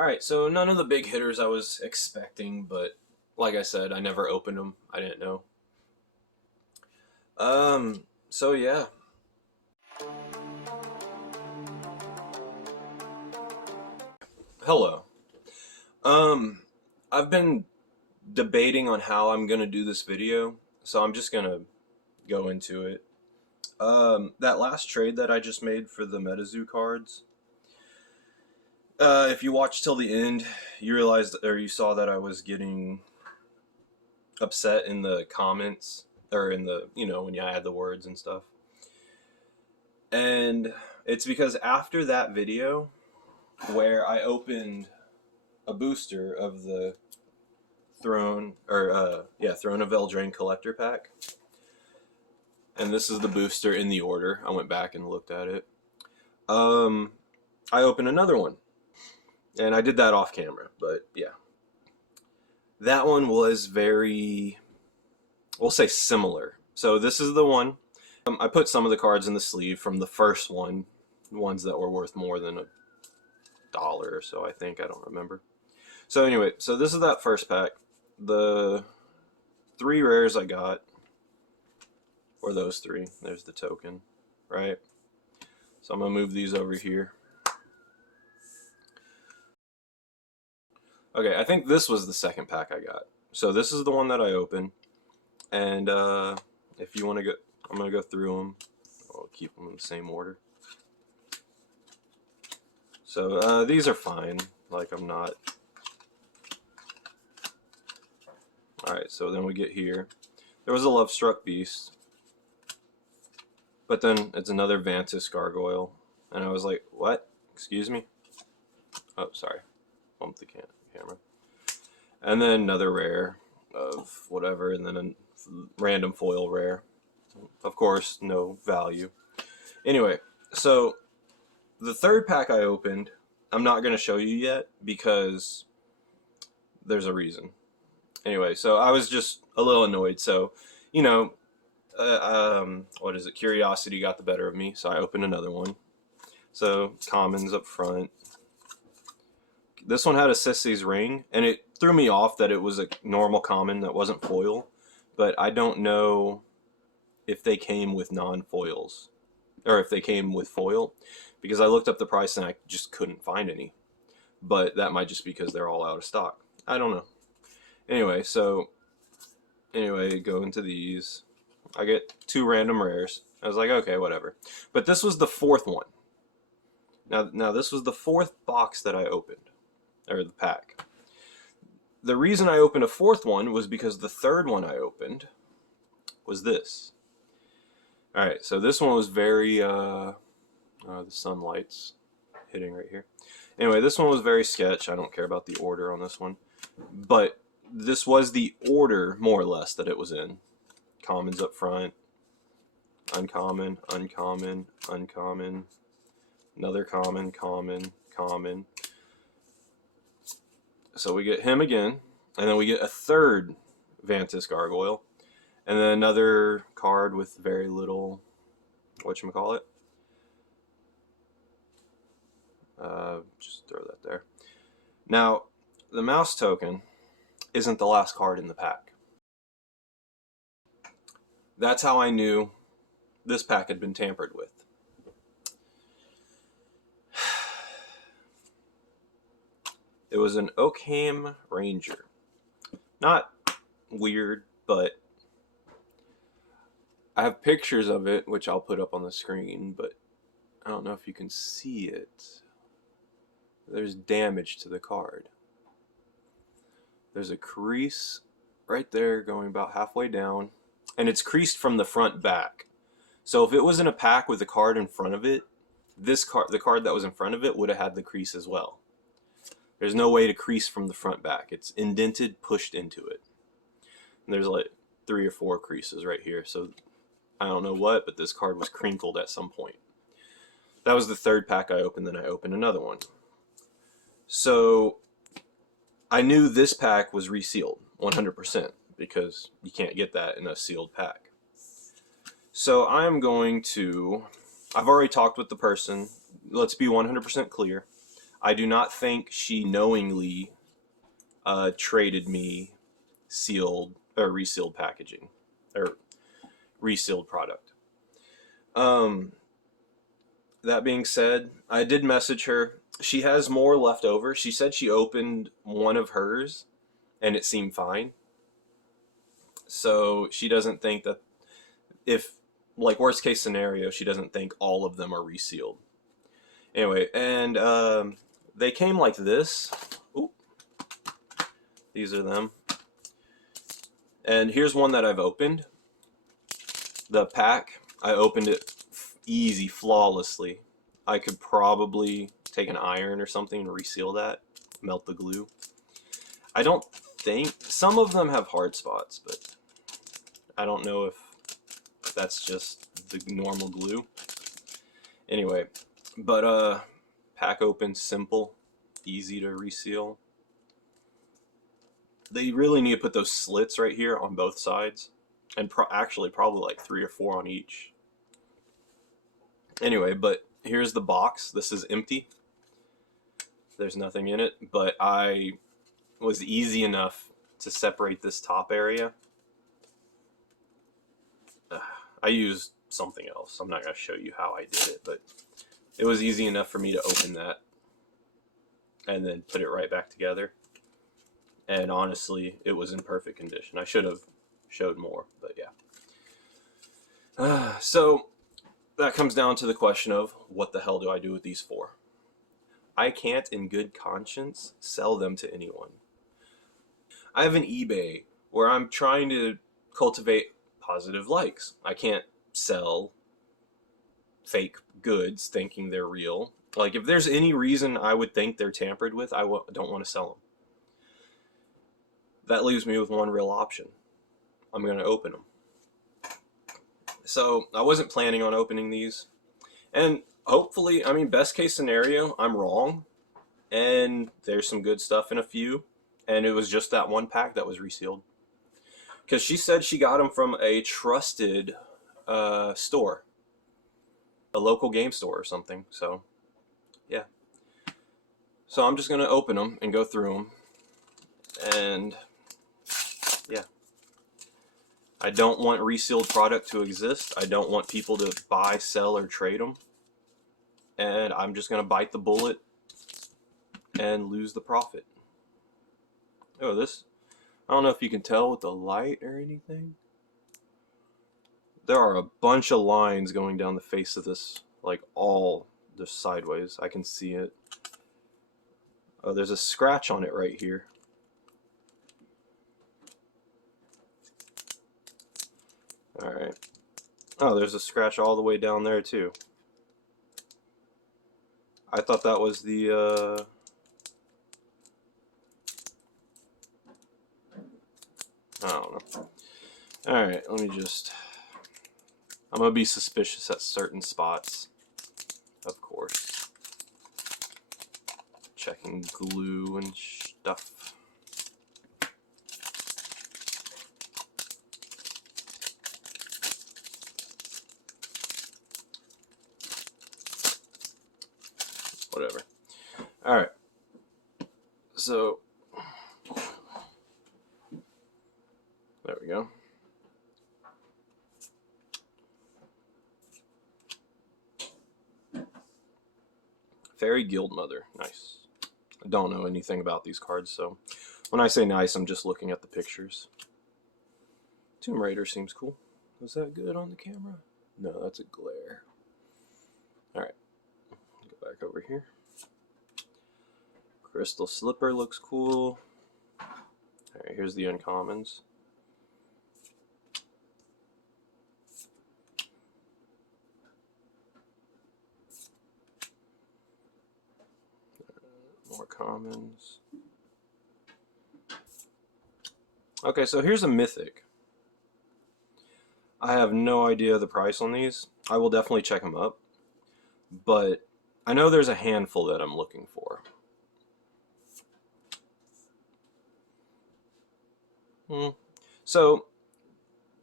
Alright, so none of the big hitters I was expecting, but like I said, I never opened them. I didn't know. So yeah. Hello. I've been debating on how I'm gonna do this video, so I'm just gonna go into it. That last trade that I just made for the MetaZoo cards, if you watched till the end, you realized, or you saw that I was getting upset in the comments, or in the, when you add the words and stuff. And it's because after that video, where I opened a booster of the Throne of Eldraine collector pack, and this is the booster in the order. I went back and looked at it. I opened another one, and I did that off camera, but yeah. That one was very, we'll say, similar. So this is the one. I put some of the cards in the sleeve from the first one, ones that were worth more than $1 or so, I think. I don't remember. So anyway, so this is that first pack. The 3 rares I got, or those 3. There's the token, right? So I'm going to move these over here. Okay, I think this was the second pack I got. So this is the one that I opened. And if you want to go, I'm going to go through them. I'll keep them in the same order. So these are fine. Like, I'm not. Alright, so then we get here. There was a Lovestruck Beast. But then it's another Vantis Gargoyle. And I was like, what? Excuse me? Oh, sorry. Bumped the camera. And then another rare of whatever, and then a random foil rare. Of course, no value. Anyway, so the third pack I opened, I'm not going to show you yet because there's a reason. Anyway, so I was just a little annoyed. So, what is it? Curiosity got the better of me, so I opened another one. So, commons up front. This one had a Sissy's Ring, and it threw me off that it was a normal common that wasn't foil, but I don't know if they came with non-foils, or if they came with foil, because I looked up the price and I just couldn't find any. But that might just be because they're all out of stock. I don't know. Anyway, go into these. I get 2 random rares. I was like, okay, whatever. But this was the 4th one. Now this was the 4th box that I opened, or the pack. The reason I opened a 4th one was because the 3rd one I opened was this. Alright, so this one was very, the sunlight's hitting right here. Anyway, this one was very sketch. I don't care about the order on this one. But this was the order, more or less, that it was in. Commons up front. Uncommon, uncommon, uncommon. Another common, common, common. So we get him again. And then we get a 3rd Vantis Gargoyle. And then another card with very little, whatchamacallit. Just throw that there. Now, the mouse token isn't the last card in the pack. That's how I knew this pack had been tampered with. It was an Oakham Ranger. Not weird, but I have pictures of it, which I'll put up on the screen, but I don't know if you can see it. There's damage to the card. There's a crease right there going about halfway down, and it's creased from the front back. So if it was in a pack with a card in front of it, the card that was in front of it would have had the crease as well. There's no way to crease from the front back. It's indented, pushed into it. And there's like 3 or 4 creases right here. So I don't know what, but this card was crinkled at some point. That was the 3rd pack I opened, then I opened another one. So I knew this pack was resealed 100% because you can't get that in a sealed pack. So I'm going to, I've already talked with the person. Let's be 100% clear. I do not think she knowingly traded me sealed or resealed packaging or resealed product. That being said, I did message her. She has more left over. She said she opened one of hers and it seemed fine. So she doesn't think that, if, like, worst case scenario, she doesn't think all of them are resealed. Anyway, and they came like this. Ooh, these are them. And here's one that I've opened. The pack, I opened it easy, flawlessly. I could probably take an iron or something and reseal that, melt the glue. I don't think, some of them have hard spots, but I don't know if that's just the normal glue. Anyway, but pack open, simple, easy to reseal. They really need to put those slits right here on both sides, and actually probably like 3 or 4 on each. Anyway, but here's the box. This is empty. There's nothing in it, but I was easy enough to separate this top area. I used something else. I'm not going to show you how I did it, but it was easy enough for me to open that and then put it right back together. And honestly, it was in perfect condition. I should have showed more, but yeah. So that comes down to the question of, what the hell do I do with these for? I can't in good conscience sell them to anyone. I have an eBay where I'm trying to cultivate positive likes. I can't sell fake goods thinking they're real. Like, if there's any reason I would think they're tampered with, I don't want to sell them. That leaves me with one real option. I'm going to open them. So I wasn't planning on opening these. And hopefully, I mean, best case scenario, I'm wrong. And there's some good stuff in a few. And it was just that one pack that was resealed. Because she said she got them from a trusted store. A local game store or something. So, yeah. So I'm just going to open them and go through them. And yeah. I don't want resealed product to exist. I don't want people to buy, sell, or trade them. And I'm just going to bite the bullet and lose the profit. Oh, this, I don't know if you can tell with the light or anything. There are a bunch of lines going down the face of this, like all just sideways. I can see it. Oh, there's a scratch on it right here. Alright. Oh, there's a scratch all the way down there too. I thought that was the I don't know. Alright, let me just, I'm gonna be suspicious at certain spots, of course. Checking glue and stuff. Whatever. Alright. So, there we go. Fairy Guild Mother. Nice. I don't know anything about these cards, so when I say nice, I'm just looking at the pictures. Tomb Raider seems cool. Was that good on the camera? No, that's a glare. Alright. Go back over here. Crystal Slipper looks cool. Alright, here's the uncommons. More commons. Okay, so here's a mythic. I have no idea the price on these. I will definitely check them up. But I know there's a handful that I'm looking for. So,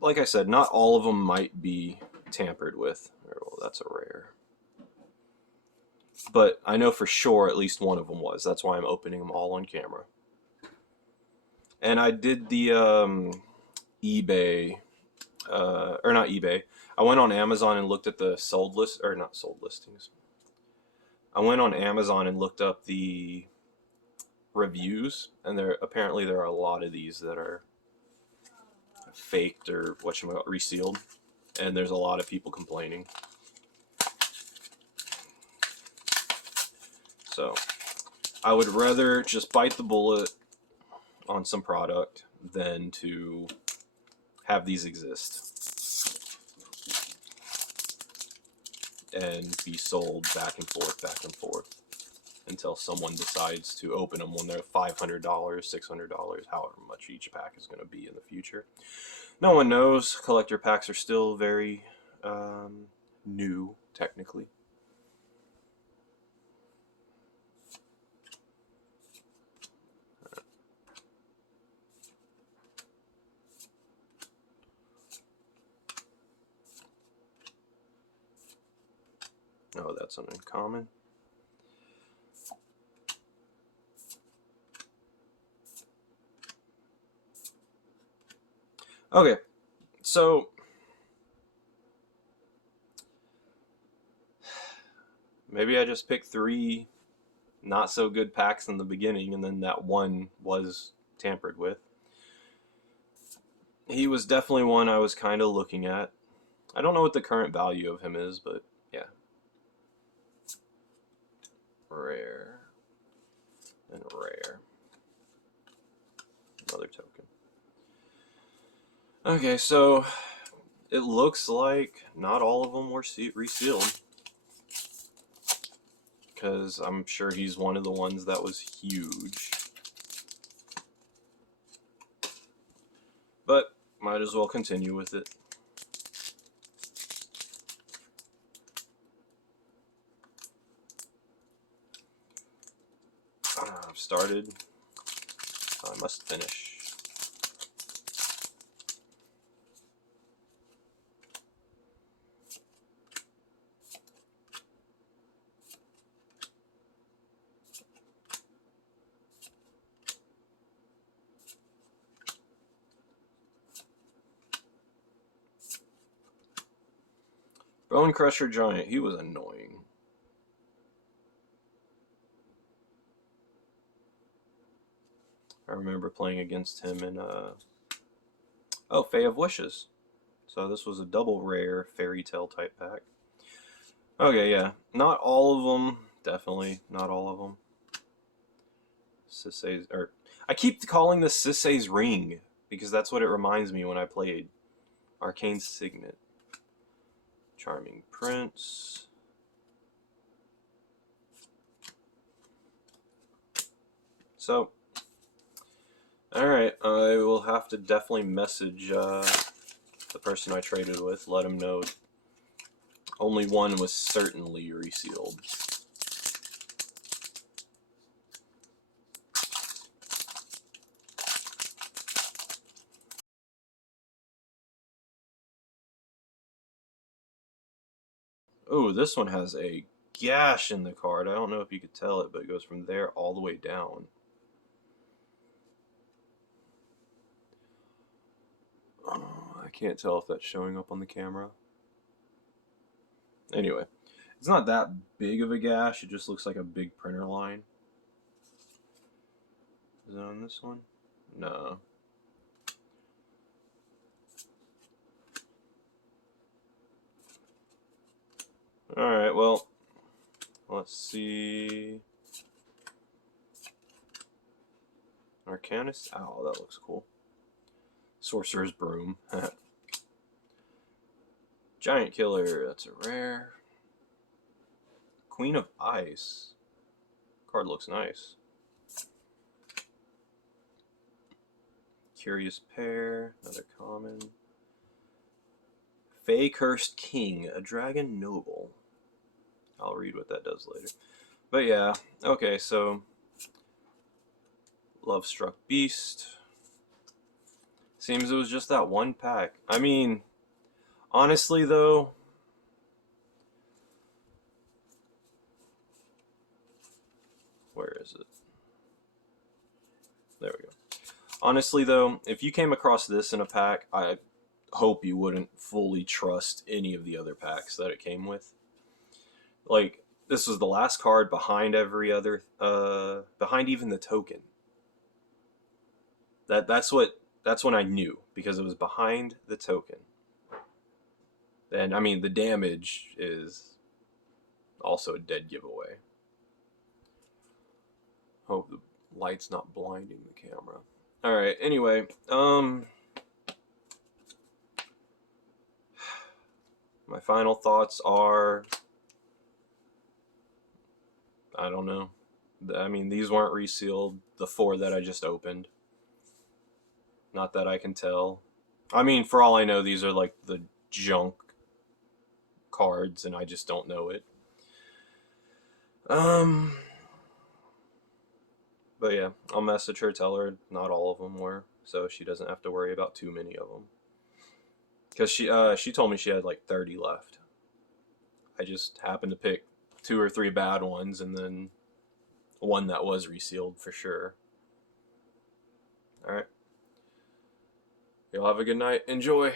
like I said, not all of them might be tampered with. Well, that's a rare. But I know for sure at least one of them was. That's why I'm opening them all on camera. And I did the eBay, or not eBay. I went on Amazon and looked at the sold list, or not sold listings. I went on Amazon and looked up the reviews, and apparently there are a lot of these that are faked or resealed, and there's a lot of people complaining. So I would rather just bite the bullet on some product than to have these exist and be sold back and forth until someone decides to open them when they're $500, $600, however much each pack is going to be in the future. No one knows. Collector packs are still very new, technically. Oh, that's an uncommon. Okay, so maybe I just picked 3 not so good packs in the beginning, and then that one was tampered with. He was definitely one I was kind of looking at. I don't know what the current value of him is, but yeah. Rare. And rare. Another token. Okay, so it looks like not all of them were resealed. Because I'm sure he's one of the ones that was huge. But might as well continue with it. I've started. I must finish. Bone Crusher Giant, he was annoying. I remember playing against him in oh, Fae of Wishes. So this was a double rare fairy tale type pack. Okay, yeah. Not all of them. Definitely not all of them. Sisei's, or I keep calling this Sisei's Ring because that's what it reminds me when I played. Arcane Signet. Charming Prince. So, alright, I will have to definitely message the person I traded with, let him know only one was certainly resealed. Oh, this one has a gash in the card. I don't know if you could tell it, but it goes from there all the way down. Oh, I can't tell if that's showing up on the camera. Anyway, it's not that big of a gash. It just looks like a big printer line. Is it on this one? No. Alright, well, let's see. Arcanist Owl, that looks cool. Sorcerer's Broom. Giant Killer, that's a rare. Queen of Ice. Card looks nice. Curious Pair, another common. Fey Cursed King, a Dragon Noble. I'll read what that does later. But yeah, okay, so Love Struck Beast. Seems it was just that one pack. I mean, honestly though, Where is it? There we go. Honestly, though, if you came across this in a pack, I hope you wouldn't fully trust any of the other packs that it came with. Like, this was the last card behind every other, behind even the token. That's when I knew, because it was behind the token. And I mean, the damage is also a dead giveaway. Hope the light's not blinding the camera. All right. Anyway, my final thoughts are, I don't know. I mean, these weren't resealed. The 4 that I just opened. Not that I can tell. I mean, for all I know, these are like the junk cards, and I just don't know it. But yeah, I'll message her, tell her not all of them were, so she doesn't have to worry about too many of them. Because she told me she had like 30 left. I just happened to pick 2 or 3 bad ones, and then one that was resealed for sure. All right. Y'all have a good night. Enjoy.